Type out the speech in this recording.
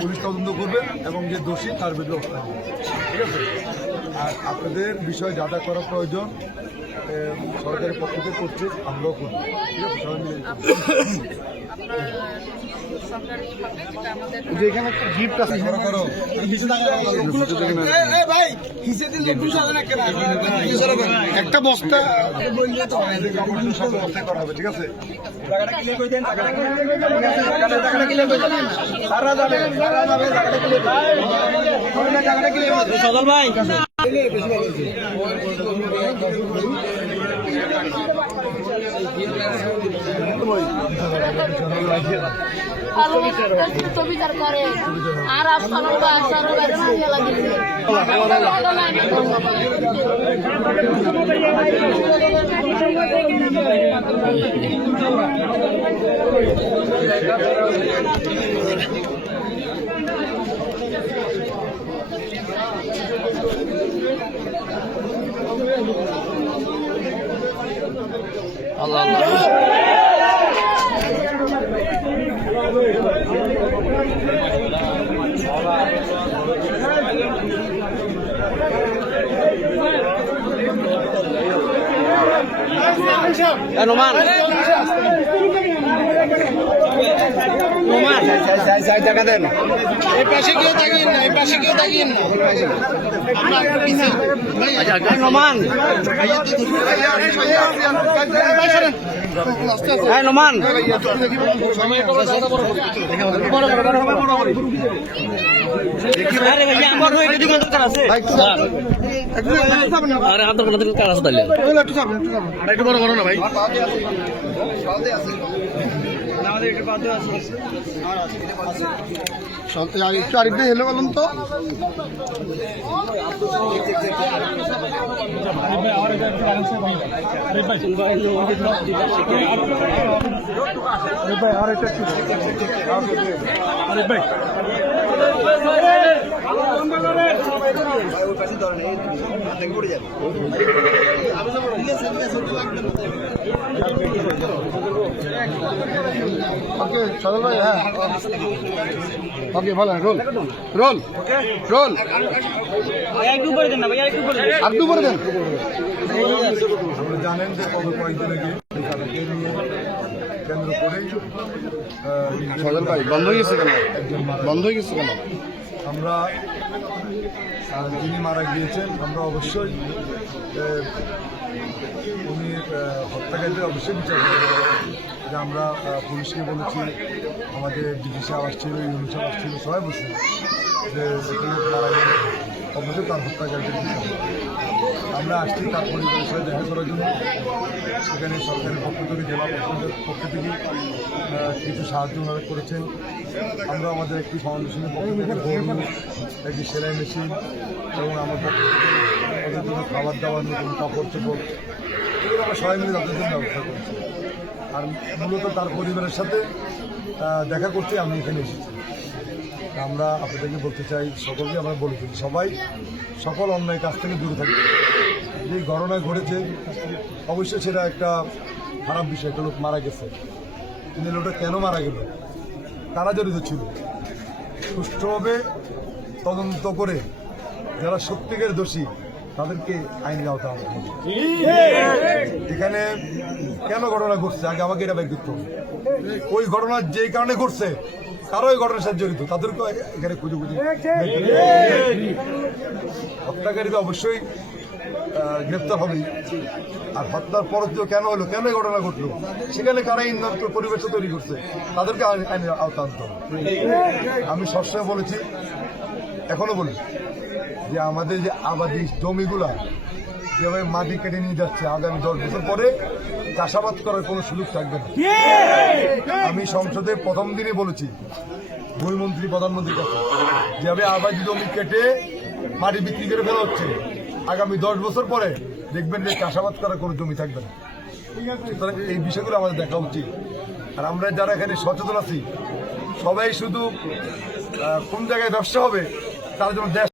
Police তদন্ত করবে এবং যে দোষী তার বিরুদ্ধে ব্যবস্থা হবে। ঠিক আছে, আর আপনাদের বিষয় যা যা করা প্রয়োজন সরকারের পক্ষ থেকে করছে, আমরাও করবো। ঠিক আছে, সবাই মিলে যেখানে একটা গিফট আছে করো একটা বস্তা করা হবে। ঠিক আছে, সদল ভাই বিচার করে আর আল্লাহ নোমান টাকা দেন, এই পাশে কেউ তাকিয়ে না, এই পাশে কেউ তাকিয়ে না। নোমান নোমান একটু বড় করো না ভাই, একটু আরেকটা হেলে বলুন তো। ওকে সদল ভাই, হ্যাঁ ওকে ভালো, রোল রোল রোল একটু করে দেন না ভাই, একটু করে দেন, একটু করে দেন। আপনি জানেন যে কত কয়েকদিন আগে কেন্দ্র করে সদল ভাই বন্ধ হয়ে গেছে কেন, বন্ধ হয়ে গেছে কেন? আমরা যিনি মারা গিয়েছেন আমরা অবশ্যই উনি হত্যাকারীদের অবশ্যই বিচার করতে, যে আমরা পুলিশকে বলেছি, আমাদের ডিজি সাহেব আসছিল, ইউনি সাহেব আসছিল, সবাই বলছে যে মারা গেলে অবশ্যই তার হত্যাকারীদের বিচার হবে। আমরা আসছি তার পরিবারের সাথে দেখা করার জন্য। সেখানে সরকারের পক্ষ থেকে, জেলা প্রশাসনের পক্ষ থেকে কিছু সাহায্য ওনারা করেছেন। আমরা আমাদের একটি ফাউন্ডেশনের পক্ষ থেকে গরু, একটি সেলাই মেশিন এবং আমার পক্ষ থেকে ওদের জন্য খাবার দাবার, নতুন কাপড় চোপড়, এগুলো আমরা সবাই মিলে তাদের জন্য ব্যবস্থা করছি। আর মূলত তার পরিবারের সাথে দেখা করতে আমি এখানে এসেছি। আমরা আপনাদেরকে বলতে চাই, সকলকে আমরা বলেছি সবাই সকল অন্যায় কাজ থেকে দূরে থাকবে। যে ঘটনা ঘটেছে অবশ্যই সেটা একটা খারাপ বিষয়, একটা লোক মারা গেছে, কিন্তু লোকটা কেন মারা গেল, তারা জড়িত ছিল, সুষ্ঠুভাবে তদন্ত করে যারা সত্যিকার দোষী তাদেরকে আইনের আওতা আনতে হবে। এখানে কেন ঘটনা ঘটছে আগে আমাকে এটা ব্যাখ্যা দিতে হবে। ওই ঘটনা যে কারণে ঘটছে তারা ওই ঘটনার সাথে জড়িত, তাদেরকে এখানে খুঁজে হত্যাকারীকে অবশ্যই গ্রেপ্তার হবে। আর হত্যার পরবর্তীও কেন হলো, কেন এই ঘটনা ঘটলো, সেখানে কারা পরিবেশটা তৈরি করছে তাদেরকে আইনের আওতা আনতে হবে। আমি সবসময় বলেছি, এখনো বলি যে আমাদের যে আবাদি জমিগুলা যেভাবে মাটি কেটে নিয়ে যাচ্ছে, আগামী 10 বছর পরে চাষাবাদ করার কোনো সুযোগ থাকবে না। আমি সংসদে প্রথম দিনে বলেছি ভূমিমন্ত্রী, প্রধানমন্ত্রীর কাছে, যেভাবে আবাদি জমি কেটে মাটি বিক্রি করে ফেলা হচ্ছে, আগামী 10 বছর পরে দেখবেন যে চাষাবাদ করার কোনো জমি থাকবে না। সুতরাং এই বিষয়গুলো আমাদের দেখা উচিত। আর আমরা যারা এখানে সচেতন আছি সবাই শুধু কোন জায়গায় ব্যবসা হবে তার জন্য দেশ